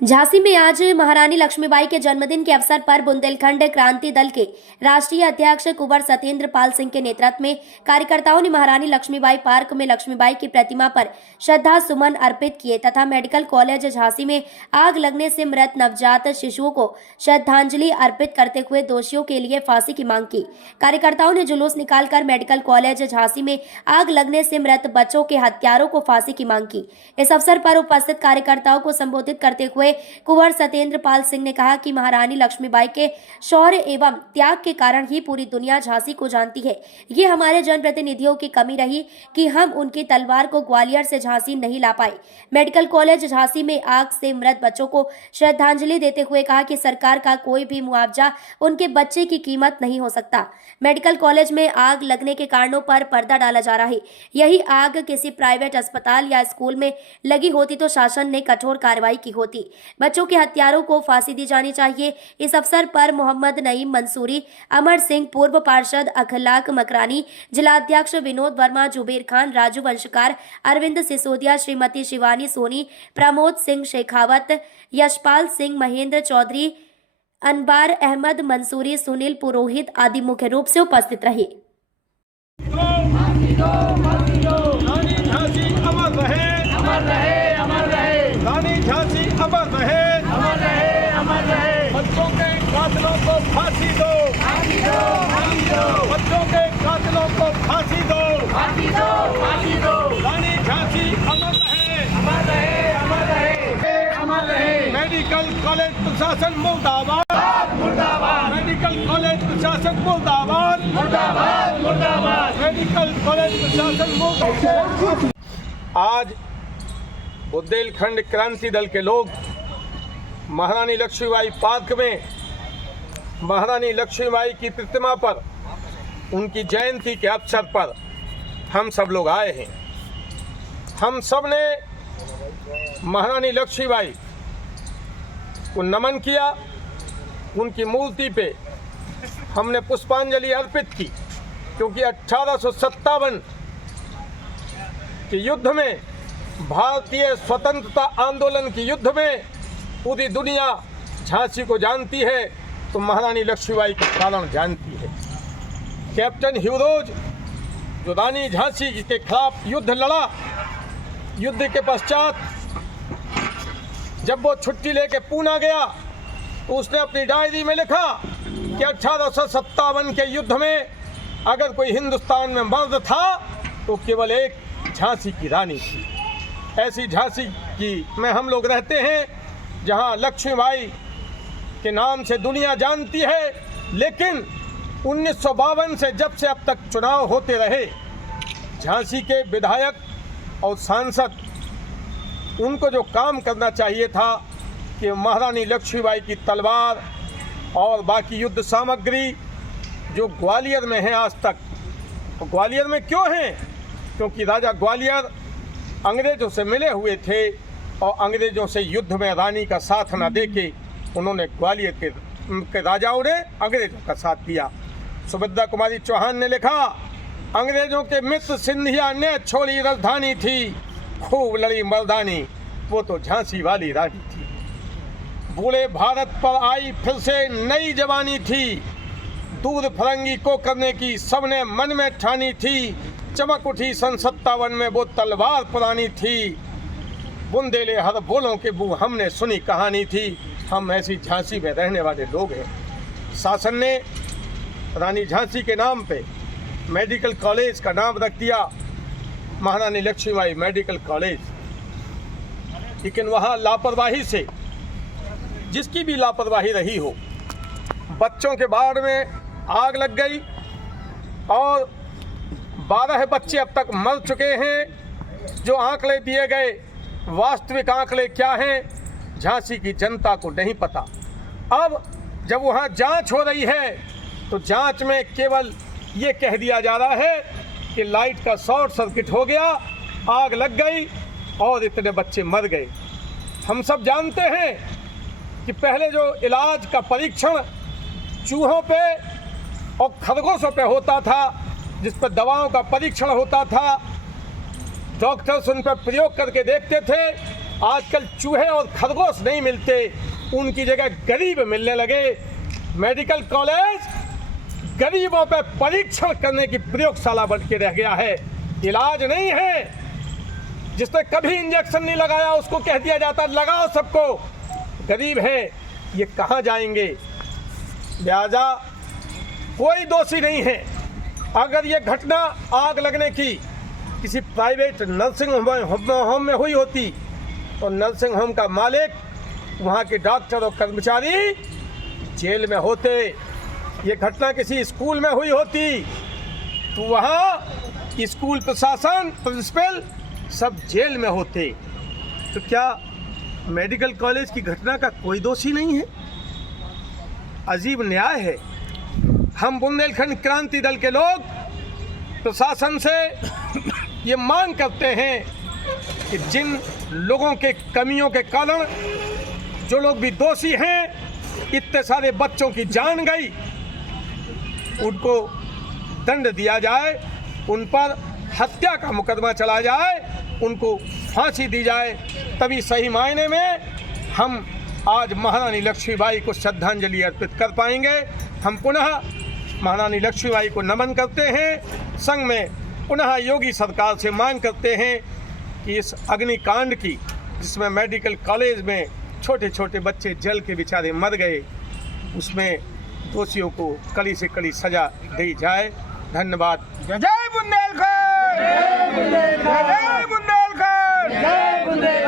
झांसी में आज महारानी लक्ष्मीबाई के जन्मदिन के अवसर पर बुंदेलखंड क्रांति दल के राष्ट्रीय अध्यक्ष कुंवर सत्येंद्र पाल सिंह के नेतृत्व में कार्यकर्ताओं ने महारानी लक्ष्मीबाई पार्क में लक्ष्मीबाई की प्रतिमा पर श्रद्धा सुमन अर्पित किए तथा मेडिकल कॉलेज झांसी में आग लगने से मृत नवजात शिशुओं को श्रद्धांजलि अर्पित करते हुए दोषियों के लिए फांसी की मांग की। कार्यकर्ताओं ने जुलूस निकालकर मेडिकल कॉलेज झांसी में आग लगने से मृत बच्चों के हत्यारों को फांसी की मांग की। इस अवसर पर उपस्थित कार्यकर्ताओं को संबोधित करते हुए कुंवर सत्येंद्र पाल सिंह ने कहा कि महारानी लक्ष्मीबाई के शौर्य एवं त्याग के कारण ही पूरी दुनिया झांसी को जानती है। ये हमारे जनप्रतिनिधियों की कमी रही कि हम उनकी तलवार को ग्वालियर से झांसी नहीं ला पाए। मेडिकल कॉलेज झांसी में आग से मृत बच्चों को श्रद्धांजलि देते हुए कहा कि सरकार का कोई भी मुआवजा उनके बच्चे की कीमत नहीं हो सकता। मेडिकल कॉलेज में आग लगने के कारणों पर पर्दा डाला जा रहा है। यही आग किसी प्राइवेट अस्पताल या स्कूल में लगी होती तो शासन ने कठोर कार्रवाई की होती। बच्चों के हत्यारों को फांसी दी जानी चाहिए। इस अवसर पर मोहम्मद नईम मंसूरी, अमर सिंह, पूर्व पार्षद अखलाक मकरानी, जिलाध्यक्ष विनोद वर्मा, जुबेर खान, राजू वंशकार, अरविंद सिसोदिया, श्रीमती शिवानी सोनी, प्रमोद सिंह शेखावत, यशपाल सिंह, महेंद्र चौधरी, अनबार अहमद मंसूरी, सुनील पुरोहित आदि मुख्य रूप से उपस्थित रहे। रानी झांसी अमर रहे, अमर रहे, अमर रहे। बच्चों के कातिलों को फांसी दो, फांसी दो, फांसी दो। बच्चों के कातिलों को फांसी दो, फांसी दो, फांसी दो। रानी झांसी अमर रहे, अमर रहे, अमर रहे, अमर रहे। मेडिकल कॉलेज प्रशासन मुर्दाबाद, मुर्दाबाद। मेडिकल कॉलेज प्रशासन मुर्दाबाद, मुर्दाबाद, मुर्दाबाद। मेडिकल कॉलेज प्रशासन मुर्दाबाद। आज बुंदेलखंड क्रांति दल के लोग महारानी लक्ष्मीबाई पार्क में महारानी लक्ष्मीबाई की प्रतिमा पर उनकी जयंती के अवसर पर हम सब लोग आए हैं। हम सब ने महारानी लक्ष्मीबाई को नमन किया। उनकी मूर्ति पे हमने पुष्पांजलि अर्पित की, क्योंकि 1857 के युद्ध में, भारतीय स्वतंत्रता आंदोलन के युद्ध में पूरी दुनिया झांसी को जानती है तो महारानी लक्ष्मीबाई के कारण जानती है। कैप्टन ह्यूरोज जो रानी झांसी के खिलाफ युद्ध लड़ा, युद्ध के पश्चात जब वो छुट्टी लेके पूना गया तो उसने अपनी डायरी में लिखा कि 1857 के युद्ध में अगर कोई हिंदुस्तान में मर्द था तो केवल एक झांसी की रानी थी। ऐसी झांसी की में हम लोग रहते हैं, जहां लक्ष्मीबाई के नाम से दुनिया जानती है। लेकिन 1952 से जब से अब तक चुनाव होते रहे, झांसी के विधायक और सांसद, उनको जो काम करना चाहिए था कि महारानी लक्ष्मीबाई की तलवार और बाकी युद्ध सामग्री जो ग्वालियर में है आज तक, तो ग्वालियर में क्यों हैं? क्योंकि राजा ग्वालियर अंग्रेजों से मिले हुए थे और अंग्रेजों से युद्ध में रानी का साथ न देके उन्होंने ग्वालियर के राजाओं ने अंग्रेजों का साथ दिया। सुभद्रा कुमारी चौहान ने लिखा, अंग्रेजों के मित्र सिंधिया ने छोड़ी राजधानी थी, खूब लड़ी मर्दानी, वो तो झांसी वाली रानी थी। बूढ़े भारत पर आई फिर से नई जवानी थी, दूर फरंगी को करने की सबने मन में ठानी थी। चमक उठी सन 57 में वो तलवार पुरानी थी, बुंदेले हर बोलों के बू हमने सुनी कहानी थी। हम ऐसी झांसी में रहने वाले लोग हैं। शासन ने रानी झांसी के नाम पे मेडिकल कॉलेज का नाम रख दिया महारानी लक्ष्मीबाई मेडिकल कॉलेज। लेकिन वहाँ लापरवाही से, जिसकी भी लापरवाही रही हो, बच्चों के बाढ़ में आग लग गई और 12 बच्चे अब तक मर चुके हैं। जो आंकड़े दिए गए, वास्तविक आंकड़े क्या हैं, झांसी की जनता को नहीं पता। अब जब वहाँ जांच हो रही है तो जांच में केवल ये कह दिया जा रहा है कि लाइट का शॉर्ट सर्किट हो गया, आग लग गई और इतने बच्चे मर गए। हम सब जानते हैं कि पहले जो इलाज का परीक्षण चूहों पे और खरगोशों पे होता था, जिस पर दवाओं का परीक्षण होता था, डॉक्टर्स उन पर प्रयोग करके देखते थे आजकल चूहे और खरगोश नहीं मिलते, उनकी जगह गरीब मिलने लगे। मेडिकल कॉलेज गरीबों पे परीक्षण करने की प्रयोगशाला बन के रह गया है, इलाज नहीं है। जिसने कभी इंजेक्शन नहीं लगाया उसको कह दिया जाता लगाओ सबको, गरीब है, ये कहाँ जाएंगे? लिहाजा कोई दोषी नहीं है। अगर ये घटना आग लगने की किसी प्राइवेट नर्सिंग होम में हुई होती तो नर्सिंग होम का मालिक, वहाँ के डॉक्टर और कर्मचारी जेल में होते। ये घटना किसी स्कूल में हुई होती तो वहाँ स्कूल प्रशासन, प्रिंसिपल सब जेल में होते। तो क्या मेडिकल कॉलेज की घटना का कोई दोषी नहीं है? अजीब न्याय है। हम बुंदेलखंड क्रांति दल के लोग प्रशासन से ये मांग करते हैं कि जिन लोगों के कमियों के कारण जो लोग भी दोषी हैं, इतने सारे बच्चों की जान गई, उनको दंड दिया जाए, उन पर हत्या का मुकदमा चला जाए, उनको फांसी दी जाए। तभी सही मायने में हम आज महारानी लक्ष्मीबाई को श्रद्धांजलि अर्पित कर पाएंगे। हम पुनः महारानी लक्ष्मीबाई को नमन करते हैं। संग में पुनः योगी सरकार से मांग करते हैं कि इस अग्निकांड की, जिसमें मेडिकल कॉलेज में छोटे छोटे बच्चे जल के बेचारे मर गए, उसमें दोषियों को कड़ी से कड़ी सजा दी जाए। धन्यवाद। जय बुंदेलखंड, जय बुंदेलखंड, जय बुंदेलखंड, जय बुंदेलखंड।